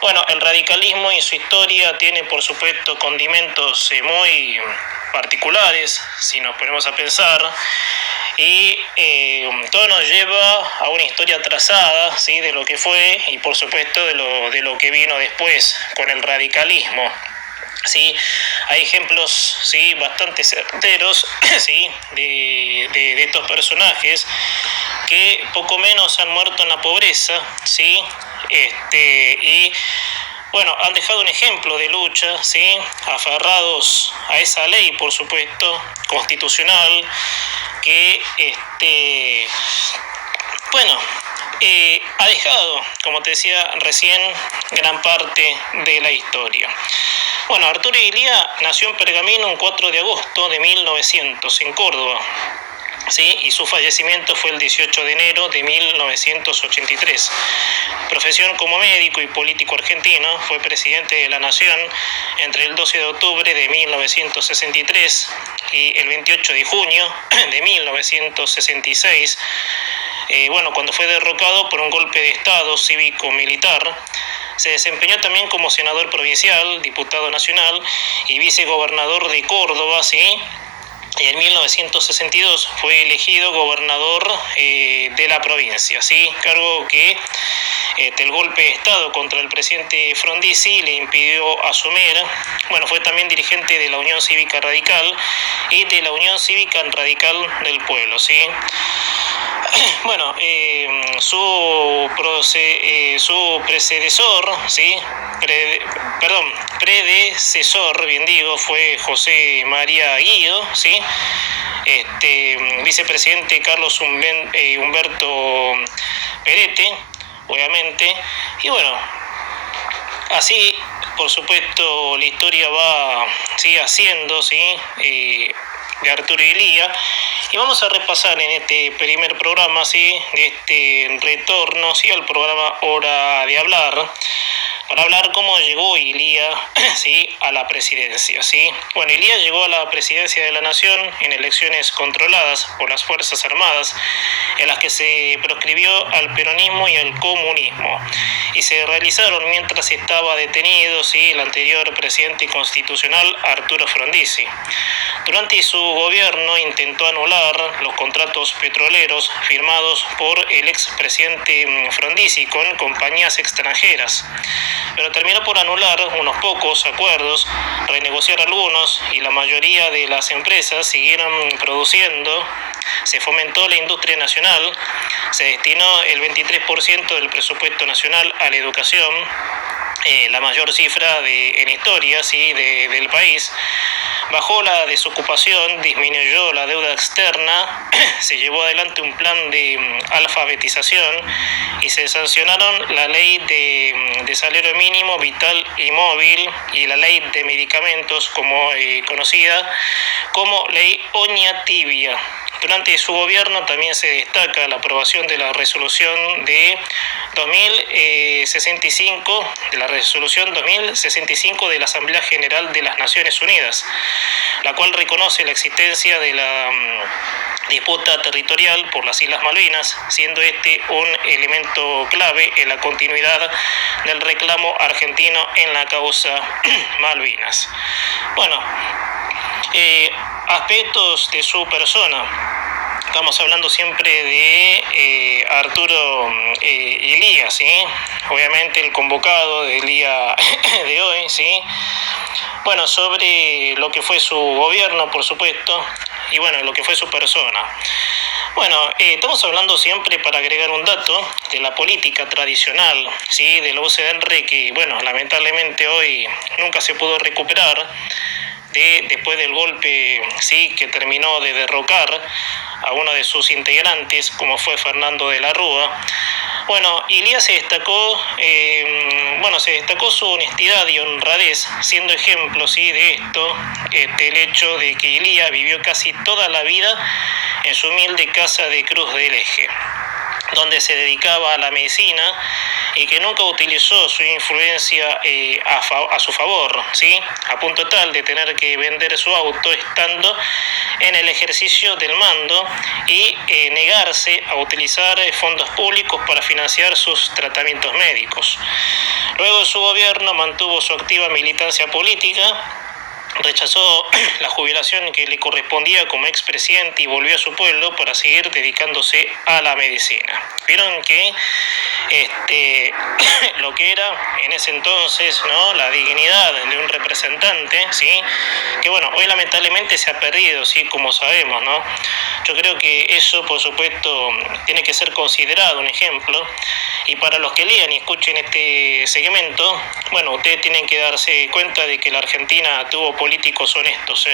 Bueno, el radicalismo y su historia tiene, por supuesto, condimentos muy particulares, si nos ponemos a pensar, y todo nos lleva a una historia trazada, ¿sí?, de lo que fue y, por supuesto, de lo que vino después con el radicalismo. ¿Sí? Hay ejemplos, ¿sí?, bastante certeros, ¿sí?, de estos personajes que poco menos han muerto en la pobreza, ¿sí? Y bueno, han dejado un ejemplo de lucha, ¿sí?, aferrados a esa ley, por supuesto, constitucional, que bueno, ha dejado, como te decía recién, gran parte de la historia. Bueno, Arturo Illia nació en Pergamino un 4 de agosto de 1900 en Córdoba. ¿Sí? Y su fallecimiento fue el 18 de enero de 1983. Profesión como médico y político argentino, fue presidente de la Nación entre el 12 de octubre de 1963 y el 28 de junio de 1966. Bueno, cuando fue derrocado por un golpe de Estado cívico-militar. Se desempeñó también como senador provincial, diputado nacional y vicegobernador de Córdoba, ¿sí? Y en 1962 fue elegido gobernador de la provincia, ¿sí?, cargo que el golpe de Estado contra el presidente Frondizi le impidió asumir. Bueno, fue también dirigente de la Unión Cívica Radical y de la Unión Cívica Radical del Pueblo, ¿sí? Bueno, su predecesor, ¿sí? Predecesor, bien digo, fue José María Guido, ¿sí? Vicepresidente Carlos Humberto Perete, obviamente, y bueno, así, por supuesto, la historia sigue haciendo, ¿sí?, de Arturo Illia. Y vamos a repasar en este primer programa, ¿sí?, de este retorno, ¿sí?, al programa Hora de Hablar, para hablar cómo llegó Illia, ¿sí?, a la presidencia, ¿sí? Bueno, Illia llegó a la presidencia de la Nación en elecciones controladas por las Fuerzas Armadas, en las que se proscribió al peronismo y al comunismo, y se realizaron mientras estaba detenido, ¿sí?, el anterior presidente constitucional Arturo Frondizi. Durante su gobierno intentó anular los contratos petroleros firmados por el expresidente Frondizi con compañías extranjeras, pero terminó por anular unos pocos acuerdos, renegociar algunos, y la mayoría de las empresas siguieron produciendo. Se fomentó la industria nacional, se destinó el 23% del presupuesto nacional a la educación, la mayor cifra en historia, ¿sí?, del país. Bajó la desocupación, disminuyó la deuda externa, se llevó adelante un plan de alfabetización y se sancionaron la ley de salario mínimo vital y móvil y la ley de medicamentos, como conocida como ley Oñatibia. Durante su gobierno también se destaca la aprobación de la resolución de 2065, de la resolución 2065 de la Asamblea General de las Naciones Unidas, la cual reconoce la existencia de la disputa territorial por las Islas Malvinas, siendo este un elemento clave en la continuidad del reclamo argentino en la causa Malvinas. Bueno, aspectos de su persona. Estamos hablando siempre de Arturo Illia, ¿sí? Obviamente el convocado del día de hoy, ¿sí? Bueno, sobre lo que fue su gobierno, por supuesto, y bueno, lo que fue su persona. Bueno, estamos hablando siempre, para agregar un dato, de la política tradicional, ¿sí?, de la UCR, que, bueno, lamentablemente hoy nunca se pudo recuperar después del golpe, sí, que terminó de derrocar a uno de sus integrantes, como fue Fernando de la Rúa. Bueno, Illia se destacó su honestidad y honradez, siendo ejemplo, sí, de esto, el hecho de que Illia vivió casi toda la vida en su humilde casa de Cruz del Eje. donde se dedicaba a la medicina y que nunca utilizó su influencia a su favor, ¿sí? A punto tal de tener que vender su auto estando en el ejercicio del mando y negarse a utilizar fondos públicos para financiar sus tratamientos médicos. Luego de su gobierno mantuvo su activa militancia política, rechazó la jubilación que le correspondía como expresidente y volvió a su pueblo para seguir dedicándose a la medicina. Vieron que lo que era en ese entonces, ¿no?, la dignidad de un representante, ¿sí?, que bueno, hoy lamentablemente se ha perdido, ¿sí?, como sabemos, ¿no? Yo creo que eso, por supuesto, tiene que ser considerado un ejemplo, y para los que lean y escuchen este segmento, bueno, ustedes tienen que darse cuenta de que la Argentina tuvo políticos honestos,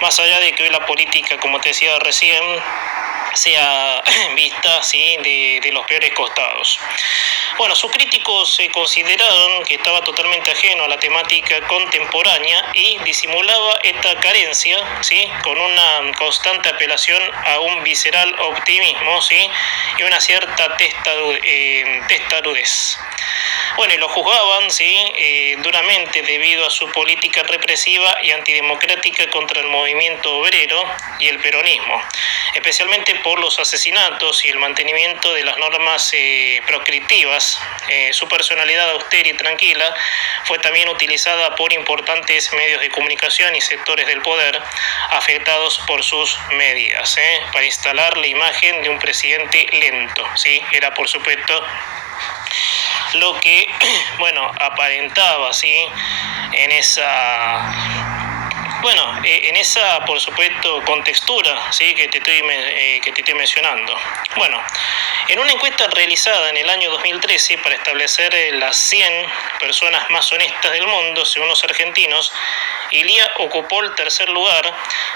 más allá de que hoy la política, como te decía recién, sea vista, ¿sí?, de los peores costados. Bueno, sus críticos consideraron que estaba totalmente ajeno a la temática contemporánea y disimulaba esta carencia, ¿sí?, con una constante apelación a un visceral optimismo, ¿sí?, y una cierta testarudez. Bueno, y lo juzgaban, ¿sí?, duramente debido a su política represiva y antidemocrática contra el movimiento obrero y el peronismo, especialmente por los asesinatos y el mantenimiento de las normas proscriptivas. Su personalidad austera y tranquila fue también utilizada por importantes medios de comunicación y sectores del poder afectados por sus medidas, para instalar la imagen de un presidente lento, ¿sí? Era, por supuesto, lo que, bueno, aparentaba, ¿sí?, en esa, por supuesto, contextura, ¿sí?, que te estoy mencionando. Bueno, en una encuesta realizada en el año 2013 para establecer las 100 personas más honestas del mundo, según los argentinos, Ilía ocupó el tercer lugar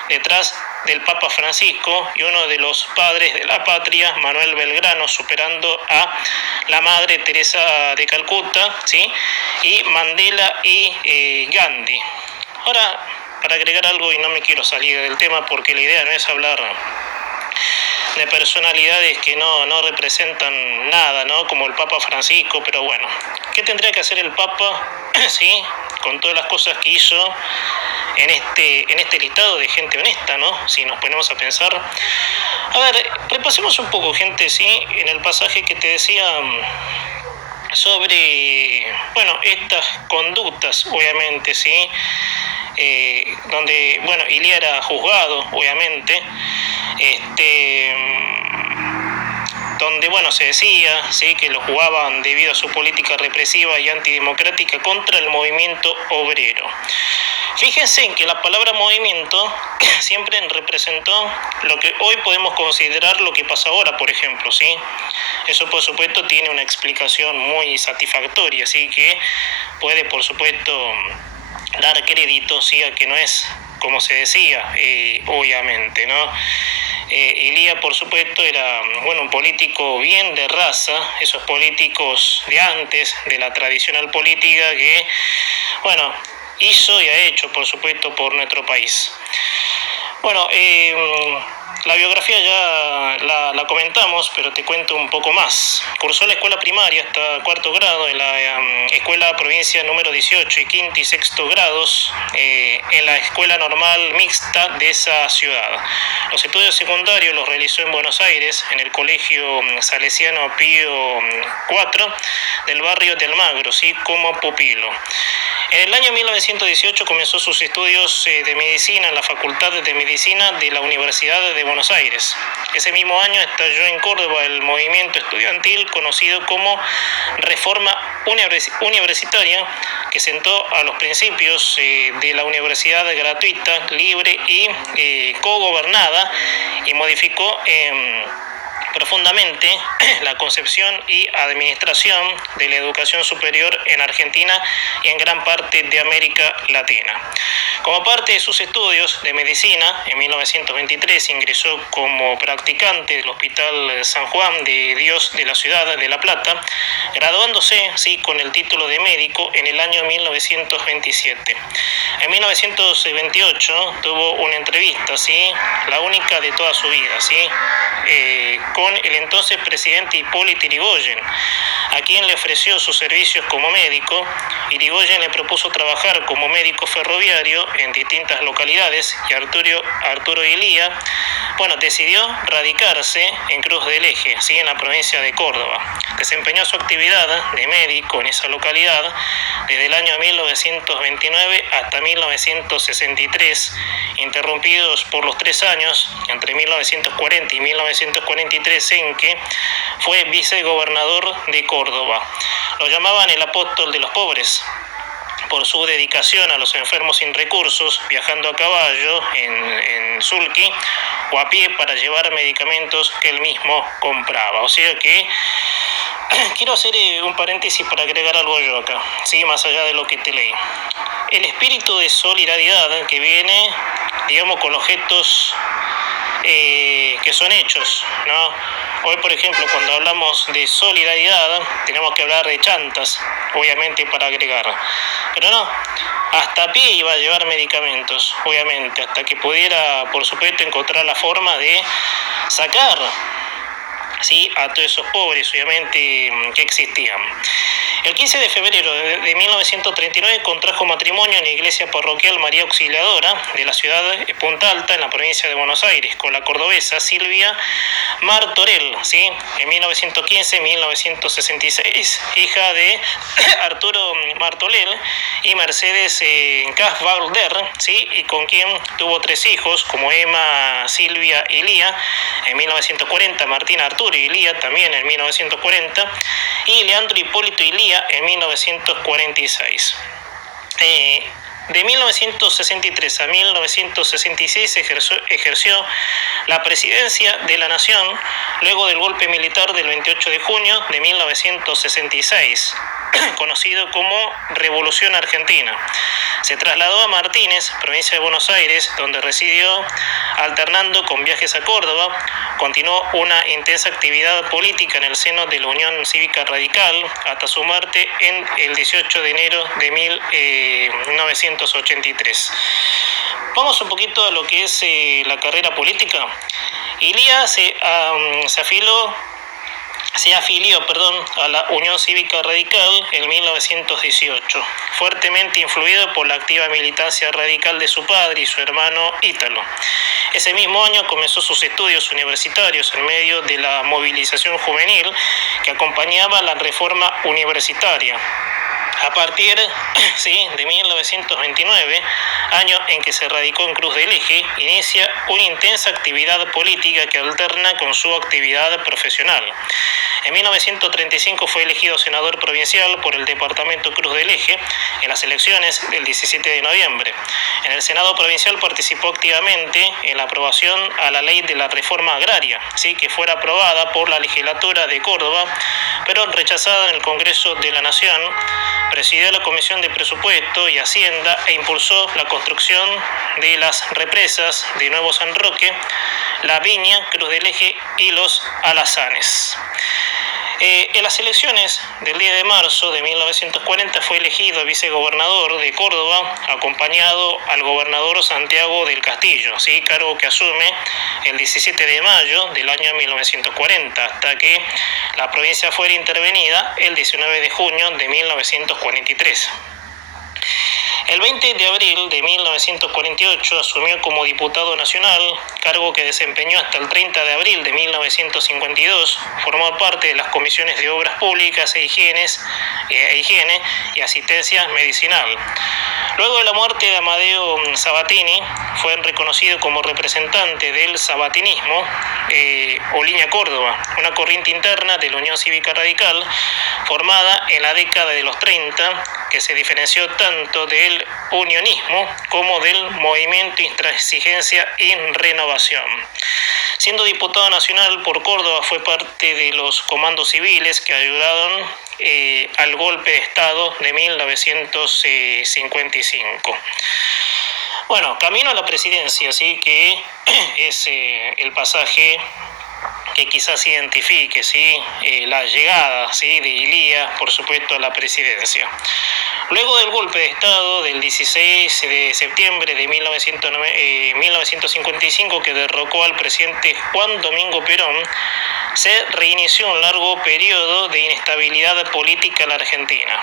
detrás del Papa Francisco y uno de los padres de la patria, Manuel Belgrano, superando a la Madre Teresa de Calcuta, ¿sí?, y Mandela y Gandhi. Ahora, para agregar algo, y no me quiero salir del tema porque la idea no es hablar de personalidades que no representan nada, ¿no?, como el Papa Francisco, pero bueno, ¿qué tendría que hacer el Papa, sí, con todas las cosas que hizo en este listado de gente honesta, ¿no?, si nos ponemos a pensar? A ver, repasemos un poco, gente, ¿sí?, en el pasaje que te decía sobre, bueno, estas conductas, obviamente, ¿sí?, donde, bueno, Ilía era juzgado, obviamente, donde, bueno, se decía, ¿sí?, que lo juzgaban debido a su política represiva y antidemocrática contra el movimiento obrero. Fíjense en que la palabra movimiento siempre representó lo que hoy podemos considerar lo que pasa ahora, por ejemplo, ¿sí? Eso, por supuesto, tiene una explicación muy satisfactoria, así que puede, por supuesto, dar crédito, ¿sí?, a que no es como se decía, obviamente, ¿no? Ilía, por supuesto, era, bueno, un político bien de raza, esos políticos de antes, de la tradicional política que, bueno, hizo y ha hecho, por supuesto, por nuestro país. Bueno, la biografía ya la comentamos, pero te cuento un poco más. Cursó la escuela primaria hasta cuarto grado en la escuela provincia número 18 y quinto y sexto grados en la escuela normal mixta de esa ciudad. Los estudios secundarios los realizó en Buenos Aires, en el colegio salesiano Pío IV del barrio de Almagro, ¿sí?, como pupilo. En el año 1918 comenzó sus estudios de medicina en la Facultad de Medicina de la Universidad de Buenos Aires. Ese mismo año estalló en Córdoba el movimiento estudiantil conocido como Reforma Universitaria, que sentó a los principios de la universidad gratuita, libre y cogobernada, y modificó profundamente la concepción y administración de la educación superior en Argentina y en gran parte de América Latina. Como parte de sus estudios de medicina, en 1923 ingresó como practicante del Hospital San Juan de Dios de la ciudad de La Plata, graduándose, sí, con el título de médico en el año 1927. En 1928 tuvo una entrevista, sí, la única de toda su vida, sí, con el entonces presidente Hipólito Yrigoyen, a quien le ofreció sus servicios como médico. Yrigoyen le propuso trabajar como médico ferroviario en distintas localidades y Arturo Illia, decidió radicarse en Cruz del Eje, ¿sí?, en la provincia de Córdoba. Desempeñó su actividad de médico en esa localidad desde el año 1929 hasta 1963, interrumpidos por los 3 años entre 1940 y 1943 en que fue vicegobernador de Córdoba. Lo llamaban el apóstol de los pobres por su dedicación a los enfermos sin recursos, viajando a caballo en sulky o a pie para llevar medicamentos que él mismo compraba. O sea que quiero hacer un paréntesis para agregar algo yo acá, ¿sí?, más allá de lo que te leí. El espíritu de solidaridad que viene, con objetos que son hechos, ¿no? Hoy, por ejemplo, cuando hablamos de solidaridad, tenemos que hablar de chantas, obviamente, para agregar. Pero no, hasta a pie iba a llevar medicamentos, obviamente, hasta que pudiera, por supuesto, encontrar la forma de sacar, ¿sí?, a todos esos pobres, obviamente, que existían. El 15 de febrero de 1939 contrajo matrimonio en la iglesia parroquial María Auxiliadora de la ciudad de Punta Alta, en la provincia de Buenos Aires, con la cordobesa Silvia Martorell, ¿sí?, en 1966, hija de Arturo Martorell y Mercedes Casvalder, ¿sí?, y con quien tuvo 3 hijos, como Emma, Silvia y Lía, en 1940, Martín, Arturo y Lía, también en 1940, y Leandro, Hipólito y Lía, en 1946. De 1963 a 1966 ejerció la presidencia de la Nación luego del golpe militar del 28 de junio de 1966, conocido como Revolución Argentina. Se trasladó a Martínez, provincia de Buenos Aires, donde residió, alternando con viajes a Córdoba. Continuó una intensa actividad política en el seno de la Unión Cívica Radical hasta su muerte en el 18 de enero de 1983. Vamos un poquito a lo que es la carrera política. Illia se afilió a la Unión Cívica Radical en 1918, fuertemente influido por la activa militancia radical de su padre y su hermano Ítalo. Ese mismo año comenzó sus estudios universitarios en medio de la movilización juvenil que acompañaba la reforma universitaria. A partir de 1929, año en que se radicó en Cruz del Eje, inicia una intensa actividad política que alterna con su actividad profesional. En 1935 fue elegido senador provincial por el departamento Cruz del Eje en las elecciones del 17 de noviembre. En el Senado provincial participó activamente en la aprobación a la ley de la reforma agraria, ¿sí?, que fuera aprobada por la legislatura de Córdoba, pero rechazada en el Congreso de la Nación. Presidió la Comisión de Presupuesto y Hacienda e impulsó la construcción de las represas de Nuevo San Roque, La Viña, Cruz del Eje y Los Alazanes. En las elecciones del 10 de marzo de 1940 fue elegido vicegobernador de Córdoba, acompañado al gobernador Santiago del Castillo, ¿sí?, cargo que asume el 17 de mayo del año 1940, hasta que la provincia fuera intervenida el 19 de junio de 1943. El 20 de abril de 1948 asumió como diputado nacional, cargo que desempeñó hasta el 30 de abril de 1952. Formó parte de las comisiones de Obras Públicas e Higiene y Asistencia Medicinal. Luego de la muerte de Amadeo Sabatini, fue reconocido como representante del sabatinismo o Línea Córdoba, una corriente interna de la Unión Cívica Radical formada en la década de los 30, que se diferenció tanto del unionismo como del movimiento Intransigencia y Renovación. Siendo diputado nacional por Córdoba, fue parte de los comandos civiles que ayudaron al golpe de Estado de 1955. Bueno, camino a la presidencia, ¿sí?, que es el pasaje que quizás identifique, ¿sí?, la llegada, ¿sí?, de Illia, por supuesto, a la presidencia. Luego del golpe de Estado del 16 de septiembre de 1955, que derrocó al presidente Juan Domingo Perón, se reinició un largo periodo de inestabilidad política en la Argentina.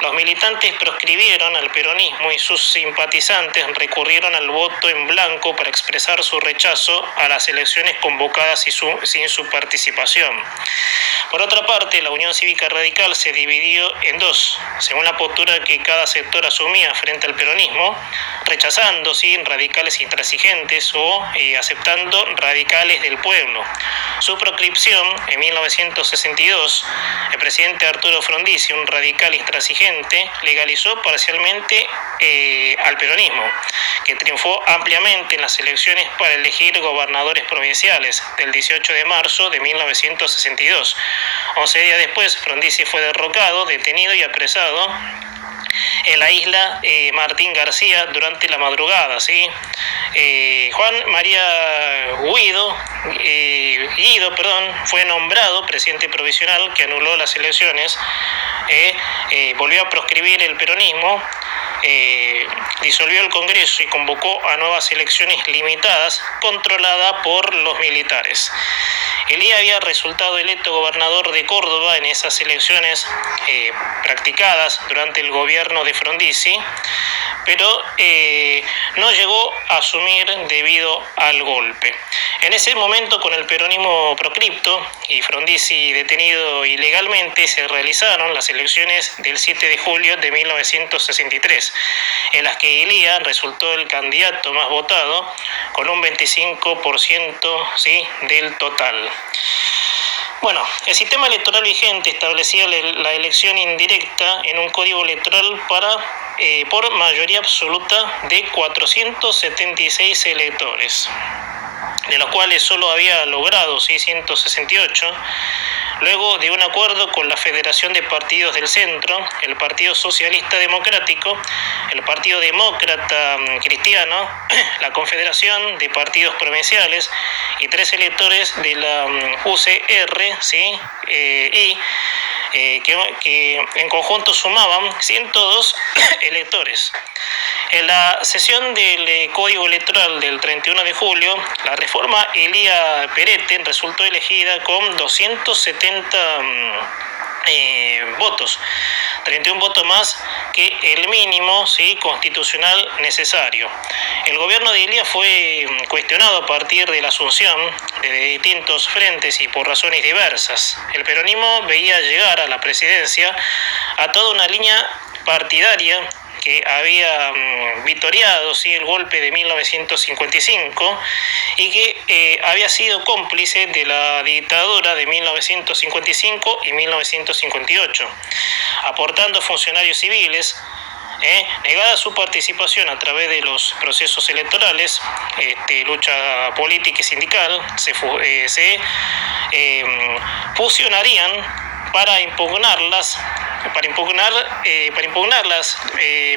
Los militantes proscribieron al peronismo y sus simpatizantes recurrieron al voto en blanco para expresar su rechazo a las elecciones convocadas sin su participación. Por otra parte, la Unión Cívica Radical se dividió en dos, según la postura que cada sector asumía frente al peronismo, rechazando radicales intransigentes o aceptando radicales del pueblo. Su proscripción en 1962, el presidente Arturo Frondizi, un radical intransigente, legalizó parcialmente al peronismo, que triunfó ampliamente en las elecciones para elegir gobernadores provinciales del 18 de marzo de 1962. 11 días después, Frondizi fue derrocado, detenido y apresado en la isla Martín García durante la madrugada. Juan María Guido fue nombrado presidente provisional, que anuló las elecciones, volvió a proscribir el peronismo, disolvió el Congreso y convocó a nuevas elecciones limitadas controladas por los militares. Elía había resultado electo gobernador de Córdoba en esas elecciones practicadas durante el gobierno de Frondizi, pero no llegó a asumir debido al golpe. En ese momento, con el peronismo proscripto y Frondizi detenido ilegalmente, se realizaron las elecciones del 7 de julio de 1963, en las que Elía resultó el candidato más votado con un 25% del total. Bueno, el sistema electoral vigente establecía la elección indirecta en un código electoral por mayoría absoluta de 476 electores, de los cuales solo había logrado 668, luego de un acuerdo con la Federación de Partidos del Centro, el Partido Socialista Democrático, el Partido Demócrata Cristiano, la Confederación de Partidos Provinciales y 3 electores de la UCR, que en conjunto sumaban 102 electores. En la sesión del Código Electoral del 31 de julio, la reforma Elía Perete resultó elegida con 270 votos, 31 votos más que el mínimo constitucional necesario. El gobierno de Elía fue cuestionado a partir de la asunción de distintos frentes y por razones diversas. El peronismo veía llegar a la presidencia a toda una línea partidaria que había victoriado el golpe de 1955 y que había sido cómplice de la dictadura de 1955 y 1958, aportando funcionarios civiles, negada su participación a través de los procesos electorales, lucha política y sindical, se fusionarían para impugnar las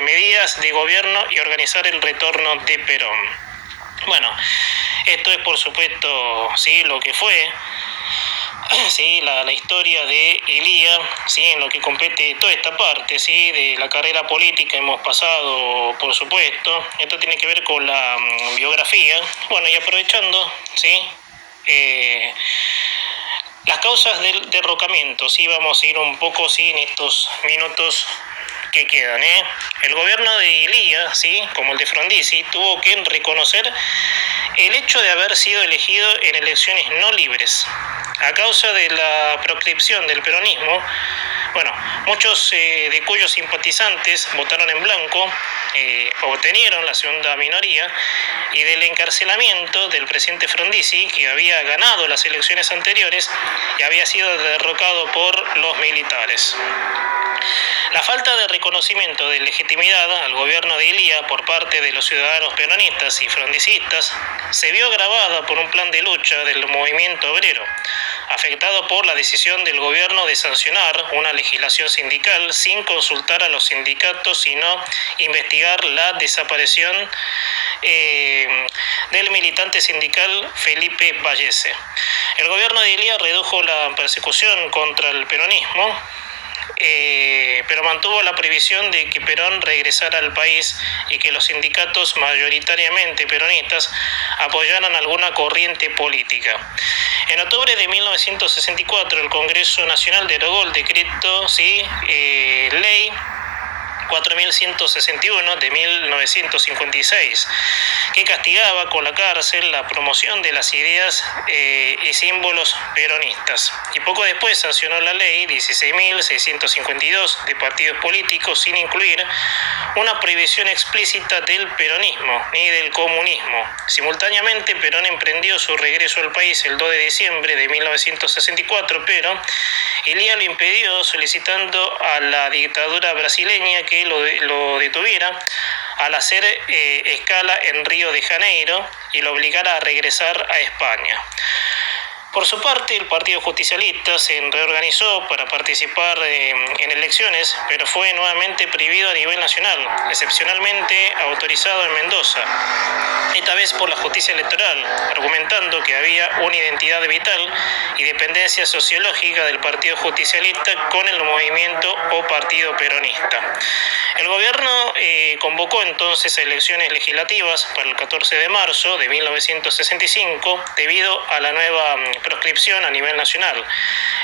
medidas de gobierno y organizar el retorno de Perón. Bueno, esto es por supuesto lo que fue la historia de Elía, en lo que compete toda esta parte de la carrera política. Hemos pasado, por supuesto, esto tiene que ver con la biografía. Bueno, y aprovechando las causas del derrocamiento, vamos a ir un poco en estos minutos que quedan. El gobierno de Elía, como el de Frondizi, tuvo que reconocer el hecho de haber sido elegido en elecciones no libres. A causa de la proscripción del peronismo, muchos de cuyos simpatizantes votaron en blanco, obtenieron la segunda minoría, y del encarcelamiento del presidente Frondizi, que había ganado las elecciones anteriores y había sido derrocado por los militares. La falta de reconocimiento de legitimidad al gobierno de Elía por parte de los ciudadanos peronistas y frondicistas se vio agravada por un plan de lucha del movimiento obrero, afectado por la decisión del gobierno de sancionar una legislación sindical sin consultar a los sindicatos, sino investigar la desaparición del militante sindical Felipe Vallese. El gobierno de Elía redujo la persecución contra el peronismo, pero mantuvo la prohibición de que Perón regresara al país y que los sindicatos mayoritariamente peronistas apoyaran alguna corriente política. En octubre de 1964 el Congreso Nacional derogó el decreto, ley 4161 de 1956, que castigaba con la cárcel la promoción de las ideas y símbolos peronistas. Y poco después sancionó la ley 16.652 de partidos políticos, sin incluir una prohibición explícita del peronismo ni del comunismo. Simultáneamente, Perón emprendió su regreso al país el 2 de diciembre de 1964, pero Ilía lo impidió, solicitando a la dictadura brasileña que lo detuviera al hacer escala en Río de Janeiro y lo obligara a regresar a España. Por su parte, el Partido Justicialista se reorganizó para participar en elecciones, pero fue nuevamente prohibido a nivel nacional, excepcionalmente autorizado en Mendoza, esta vez por la justicia electoral, argumentando que había una identidad vital y dependencia sociológica del Partido Justicialista con el movimiento o partido peronista. El gobierno convocó entonces elecciones legislativas para el 14 de marzo de 1965 debido a la nueva proscripción a nivel nacional.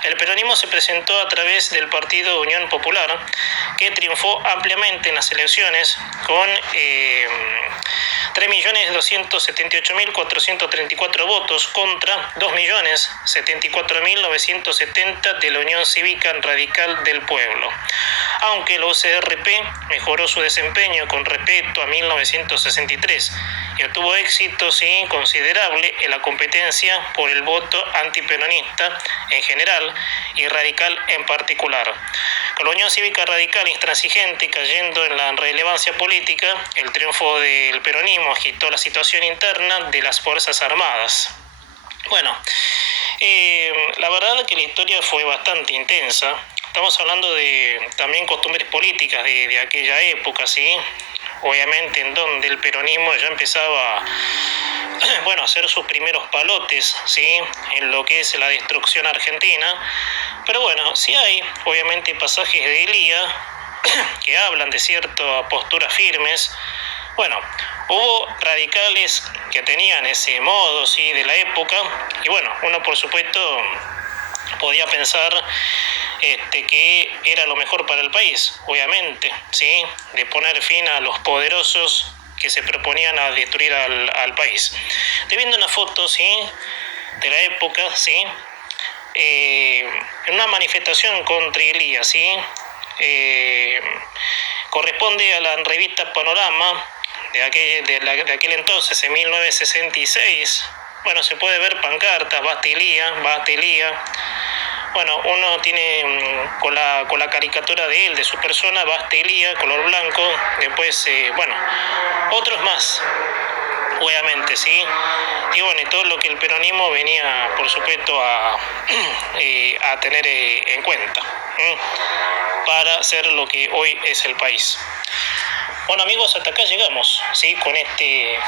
El peronismo se presentó a través del partido Unión Popular, que triunfó ampliamente en las elecciones con 3.278.434 votos contra 2.074.970 de la Unión Cívica Radical del Pueblo. Aunque la UCRP mejoró su desempeño con respecto a 1963 y obtuvo éxito considerable en la competencia por el voto antiperonista en general y radical en particular. Con la Unión Cívica Radical intransigente cayendo en la relevancia política, el triunfo del peronismo agitó la situación interna de las Fuerzas Armadas. Bueno, la verdad que la historia fue bastante intensa. Estamos hablando de también costumbres políticas de aquella época, obviamente en donde el peronismo ya empezaba a hacer sus primeros palotes, en lo que es la destrucción argentina. Pero bueno, sí hay obviamente pasajes de Ilía que hablan de ciertas posturas firmes. Bueno, hubo radicales que tenían ese modo de la época, y bueno, uno por supuesto podía pensar que era lo mejor para el país, obviamente, de poner fin a los poderosos que se proponían a destruir al país. Estoy viendo una foto, de la época, en una manifestación contra Ilía, corresponde a la revista Panorama de aquel entonces, en 1966. Bueno, se puede ver pancartas, basta Ilía. Bueno, uno tiene con la caricatura de él, de su persona, basta Ilía, color blanco. Después, otros más, obviamente, y bueno, y todo lo que el peronismo venía, por supuesto, a tener en cuenta para ser lo que hoy es el país. Bueno, amigos, hasta acá llegamos, con este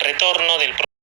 retorno del